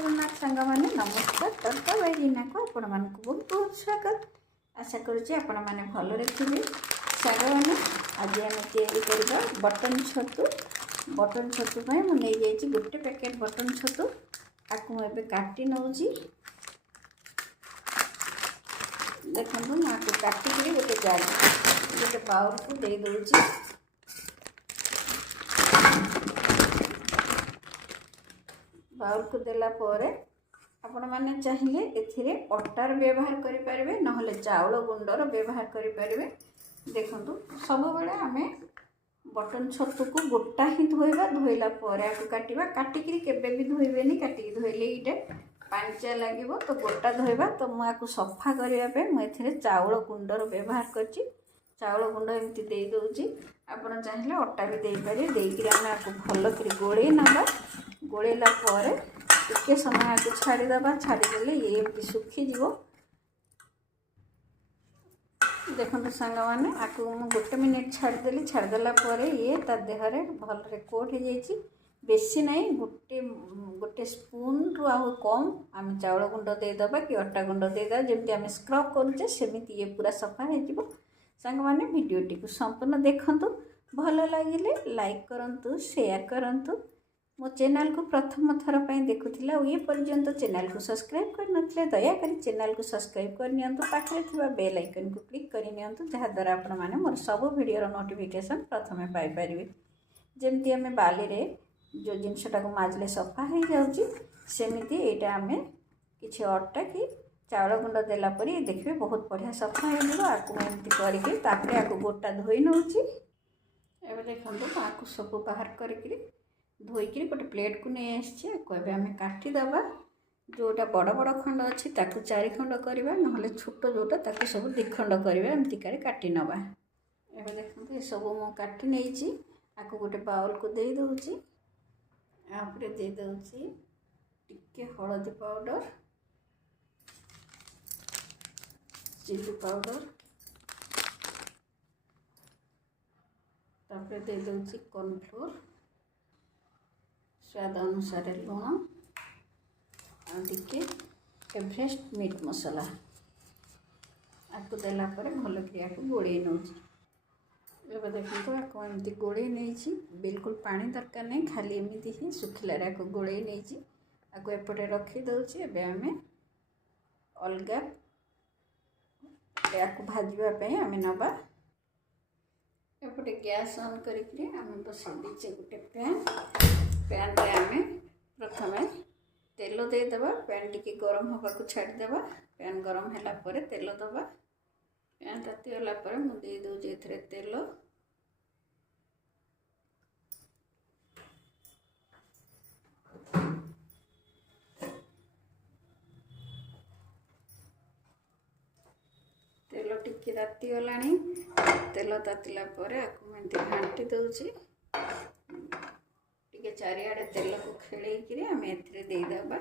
जगन्नाथ सांग मैंने नमस्कार तड़का बाईना को आपण मानक बहुत बहुत स्वागत। आशा करुँचे आपण मैंने भलरे थे सांग मैंने आज आम या बटन छतु। बटन छतु मुझे गोटे पैकेट बटन छतु आपको मुझे काटी नौची। देखो मुझे काटिक गोटे जार गोटे बाउल को दे दूची। बाउल को देला परे आपण माने चाहिए एथिरे अटार व्यवहार करि परिबे नहले चाउल गुंडर व्यवहार करि परिबे। देखंतु सब बेले आमे बटन छतु को गोटा ही धोइबा। धोइला परे आकु काटिबा। काटिकरी केबे भी धोइबेनी। काटिक धोइले इटे पांचा लागिबो तो गोटा धोइबा। तो मु आकु सफा करिया पे मु एथिरे चाउल गुंडर व्यवहार करछि। चाउल गुंड एमती दे दोछि। आपण चाहिए अटा भी दे पारे। देकरी आमे आकु भलो करी गोळे नबा। गोलेला परे टिके समय आगे छाड़ीदबा। छाड़ीदेले ये एमती सुखीज। देखो सांग मैंने आपको गोटे मिनिट छाड़देली। छाड़देला ये ता देहरे भलरे कोट हो जाइए। बेसी ना गोटे गोटे स्पून रु आउ कम आम चाउल गुंड देदबा कि अटा गुंड देदबा। जमी आम स्क्रब करुचे सेमती ये पूरा सफा हो सांग मैंने वीडियोटी को संपूर्ण देखंतु। भल लगिले लाइक करंतु शेयर करंतु। मो चैनल को प्रथम थर पर देखुला ये पर्यंत चैनल को सब्सक्राइब करनथिले दयाकरी चैनल को सब्सक्राइब करनियंतु। पाखरे थिबा बेल आइकन को क्लिक करनियंतु जहा द्वारा आपण माने मोर सब वीडियो नोटिफिकेशन प्रथमे पाई परिबे। जेमती आमे बाली रे जो जिनसटा को माजले सफा हो जाउची सेमिति एटा आमे किछि अट्टा कि चाउल गुंड देला परी देखिबे बहुत बढ़िया सफा हो जिवो। आकु एमती करके तापरे आकु गोटा धोई नउची। एबे देखंतु आकु सब बाहर करके धोईकरी गोटे प्लेट को नहीं आसे आम काटिदबा। जोटा बड़ बड़ खंड अच्छी ताकू 4 खंड करवा ना छोट जोटा ताकू सब 2 खंड करवा एमतिकार काटी नवा। एबे देखंतु ये सब मु काटी नेछि। आकु गोटे बाउल को दे दोछि। आपरे दे दोछि टिके हळदी पाउडर, चिली पाउडर, तापरे दे दोछि कॉर्नफ्लोर, स्वाद अनुसार लुण टिके एवरेस्ट मीट मसला आपको देला परे भल कि आपको गोड़े नौची। एबे देखो आपको एमती गोड़े नहीं बिल्कुल पानी दरकार नहीं खाली एमती ही सुखिलार आपको गोड़े नहीं आपको एपटे रखी दउची। एबे आमे अलगा आपको भाजवा पे आमे नबा। एपटे गैस ऑन करिकरी आमे बसा दीचे गोटे पैन रे आमे प्रथमे तेल देदेबा। पैन टिके गरम होगा को छाड़देबा। पैन गरम होला परे तेल दबा। पैन ताती होला परे मु दे दउजे एथरे तेल। तेल टिके ताती गलानी। तेल तातिला परे आकु एंती घांटी दउची। टिके चारिआडे तेल को खेलेकरी आम एथरे देदेबा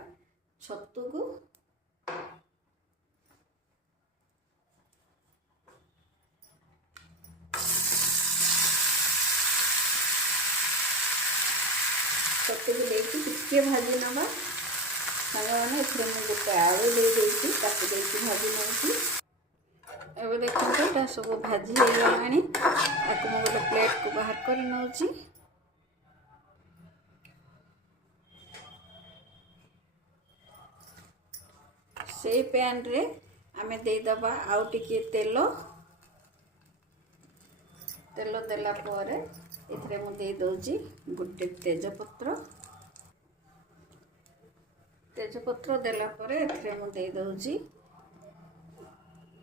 छतु को। छतु को लेके टिके भाजी नवा। सांग मैंने एथरे मु गोटे आलू दे देछि ताकु देछि भाजी नउछि। एबे देखंतु एटा सब भाजी हो गलानी। आकु मु गोटे प्लेट को बाहर कर नउछि। से पैन रे आमे देदबा आउ टिके तेल। तेल देला परे एथरे मु दे दोछि गोटे तेजपत्र। तेजपत्र देला परे एथरे मु दे दोछि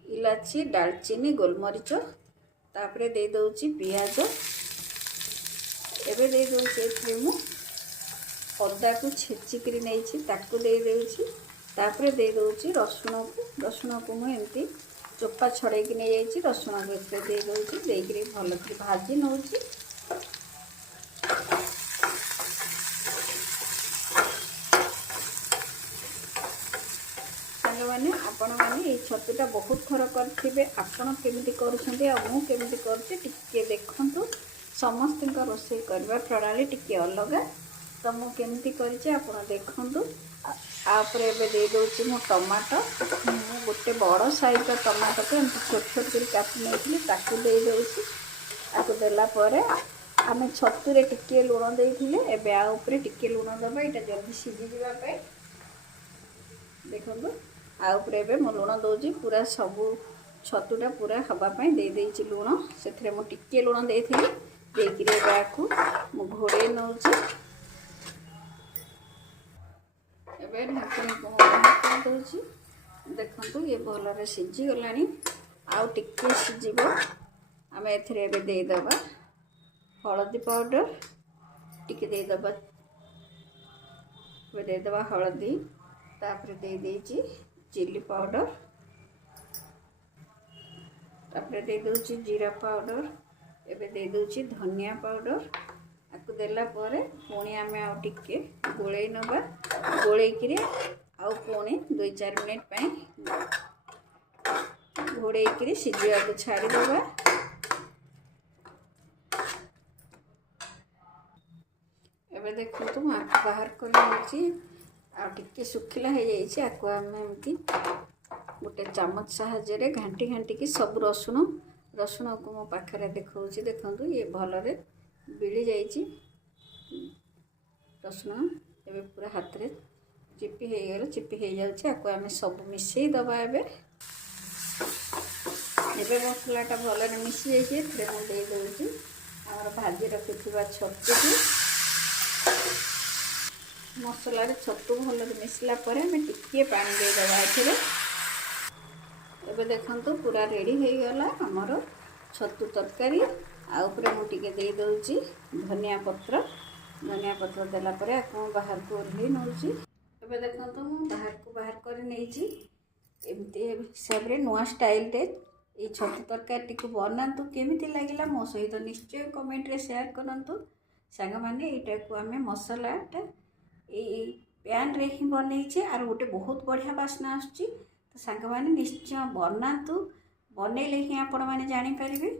इलाची, दालचीनी, गोलमरीच। तापरे दे दोछि पियाज। एबे दे दोछि एथरे मु अदा को छेचिकरी नेछि ताकू दे देउछि। तापरे दे दोछि रसुण को मु एमती चोपा छड़ेकी नहीं जाइए। रसुण को एथरे दे दोछि। देकरी भल कि भाजी नउछि। सांग माने आपण माने ये छतुटा बहुत थर करथिबे। आपण केमिति करूछन्ते आ मु केमिति करछि टिके देखंतु। समस्त रोषेई करबा प्रणाली टिके अलग। तो मुझे केमती कर देखु आपर एबे दे दूची मु टमाटो मु गोटे बड़ साइज टमाटो को एमती छोट छोट कर काटी नहीं ताकू दे दूची ताकू देला परे आमे छतुरे टिके लुण देइथिले एबे आ ऊपर टिके लुण दबा एटा जल्दी सिझी जीवा पे देखो आ ऊपर एबे मु लुण दोजी पूरा सब छतुटा पूरा हवा पे दे देइची लुण सेथरे मु टिके लुण देइथिले देकिरे एबे आकू मु घोड़े नउची एबे ढाकणी को बाहर कर दूची देखंतु ये भल रे सिझी गलानी आउ टिके सिझिबो आमे एथरे एबे दे दबा हळदी पाउडर टिके दे दबा वे दे दबा हळदी तापर दे देची चिली पाउडर तापर दे दोची जीरा पाउडर एबे दे दोची धनिया पाउडर आकु देला परे पुणी आमे आउ टिके गोळेई नबा गोळेई किरे आउ पुणी 2-4 मिनिट पई घोड़ेई किरे सिझिया को छाड़ी देबा एबे देखो तुम आकु बाहर कर आ टिके सुखिला हो जाइए आकु आमे एमती गोटे चामच साहाय्य घाटी घाटी की सब रसुण को मो पाखरे देखौछि देखंतु ये भलरे बिली जाइछि रसुण एबे पूरा हाथ रे चिपी हो जाउछि आकु आमे सब मिसई दबा एबे मसलाटा भलरे मिसी जाइछि एथरे मु दे दउछि हमर भाजी रखिथिबा छतु मसला रे छतु भलरे मिसला परे हमें टिके पानी दे दबा एथरे एबे देखंतु पूरा रेडी हो गला हमर छतु तरकारी आ ऊपर मु टिके दे दउची धनिया पत्र देला परे आकु बाहर को ओल्ही नउची एबे देखंतु मु बाहर कर नेची एमती हिसाब रे नुआ स्टाइल रे ए छतु तरकारी टिके बनांतु केमिति लागिला मो सहित निश्चय कमेंट रे शेयर करंतु सांग माने एटा को हमें मसालाटा ए पैन रे ही बनैछे आर गोटे बहुत बढ़िया बास्ना आछी तो सांग माने निश्चय बनांतु बनैले ही आपण माने जानि परिबे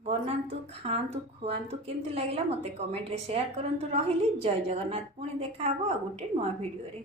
बनांतु खांतु खुआंतु केमती लागिला मते कमेंट रे शेयर करंतु रहिली जय जगन्नाथ पुणी देखा हबो आ गोटे नवा वीडियो रे।